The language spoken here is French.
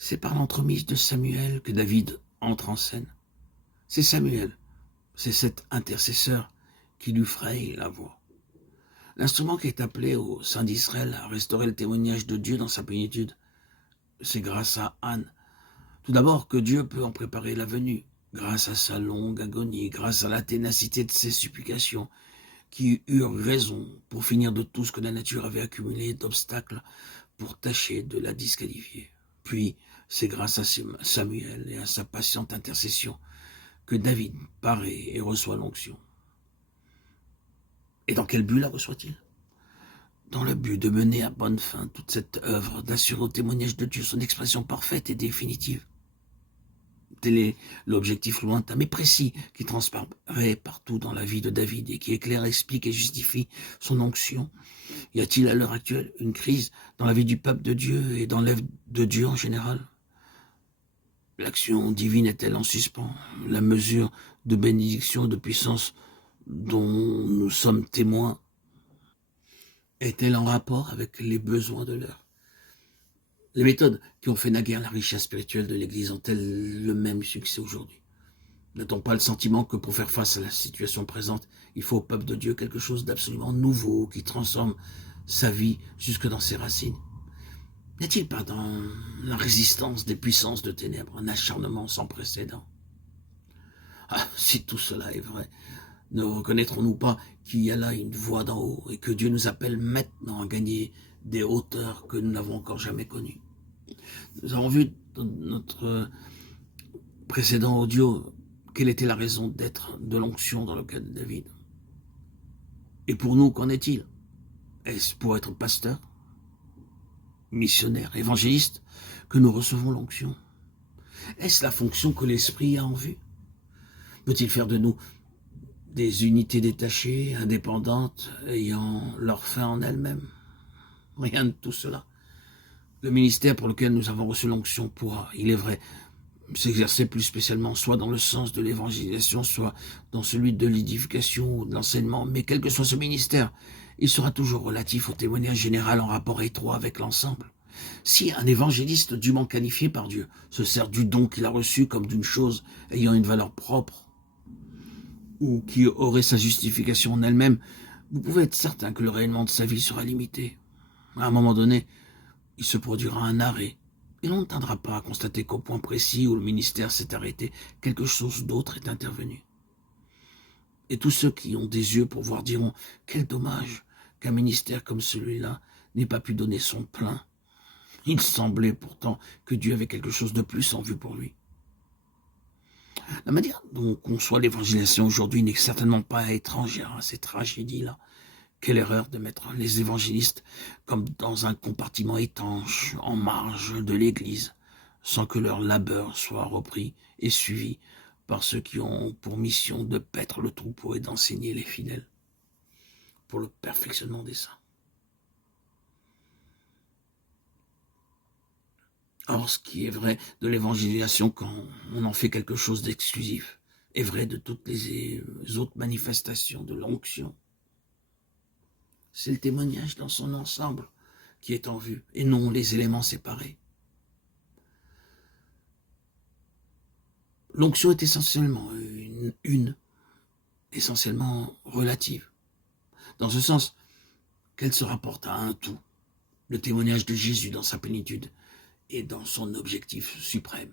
C'est par l'entremise de Samuel que David entre en scène. C'est Samuel, c'est cet intercesseur qui lui fraye la voie. L'instrument qui est appelé au sein d'Israël à restaurer le témoignage de Dieu dans sa plénitude, c'est grâce à Anne. Tout d'abord que Dieu peut en préparer la venue, grâce à sa longue agonie, grâce à la ténacité de ses supplications, qui eurent raison pour finir de tout ce que la nature avait accumulé d'obstacles pour tâcher de la disqualifier. Puis, c'est grâce à Samuel et à sa patiente intercession que David paraît et reçoit l'onction. Et dans quel but la reçoit-il? Dans le but de mener à bonne fin toute cette œuvre, d'assurer au témoignage de Dieu son expression parfaite et définitive. Tel est l'objectif lointain mais précis qui transparaît partout dans la vie de David et qui éclaire, explique et justifie son onction. Y a-t-il à l'heure actuelle une crise dans la vie du peuple de Dieu et dans l'œuvre de Dieu en général? L'action divine est-elle en suspens? La mesure de bénédiction et de puissance dont nous sommes témoins est-elle en rapport avec les besoins de l'heure? Les méthodes qui ont fait naguère la richesse spirituelle de l'Église ont-elles le même succès aujourd'hui? N'a-t-on pas le sentiment que pour faire face à la situation présente, il faut au peuple de Dieu quelque chose d'absolument nouveau qui transforme sa vie jusque dans ses racines? N'est-il pas dans la résistance des puissances de ténèbres un acharnement sans précédent? Ah, si tout cela est vrai, ne reconnaîtrons-nous pas qu'il y a là une voie d'en haut et que Dieu nous appelle maintenant à gagner des hauteurs que nous n'avons encore jamais connues? Nous avons vu dans notre précédent audio quelle était la raison d'être de l'onction dans le cas de David. Et pour nous, qu'en est-il? Est-ce pour être pasteur, missionnaire, évangéliste que nous recevons l'onction? Est-ce la fonction que l'Esprit a en vue? Peut-il faire de nous des unités détachées, indépendantes, ayant leur fin en elles-mêmes? Rien de tout cela. Le ministère pour lequel nous avons reçu l'onction pourra, il est vrai, s'exercer plus spécialement, soit dans le sens de l'évangélisation, soit dans celui de l'édification ou de l'enseignement. Mais quel que soit ce ministère, il sera toujours relatif au témoignage général en rapport étroit avec l'ensemble. Si un évangéliste dûment qualifié par Dieu se sert du don qu'il a reçu comme d'une chose ayant une valeur propre, ou qui aurait sa justification en elle-même, vous pouvez être certain que le rayonnement de sa vie sera limité. À un moment donné, il se produira un arrêt, et l'on ne tardera pas à constater qu'au point précis où le ministère s'est arrêté, quelque chose d'autre est intervenu. Et tous ceux qui ont des yeux pour voir diront « Quel dommage qu'un ministère comme celui-là n'ait pas pu donner son plein. Il semblait pourtant que Dieu avait quelque chose de plus en vue pour lui. » La manière dont on conçoit l'évangélisation aujourd'hui n'est certainement pas étrangère à ces tragédies-là. Quelle erreur de mettre les évangélistes comme dans un compartiment étanche, en marge de l'Église, sans que leur labeur soit repris et suivi par ceux qui ont pour mission de paître le troupeau et d'enseigner les fidèles pour le perfectionnement des saints. Or, ce qui est vrai de l'évangélisation quand on en fait quelque chose d'exclusif est vrai de toutes les autres manifestations de l'onction. C'est le témoignage dans son ensemble qui est en vue, et non les éléments séparés. L'onction est essentiellement essentiellement relative, dans ce sens qu'elle se rapporte à un tout, le témoignage de Jésus dans sa plénitude et dans son objectif suprême.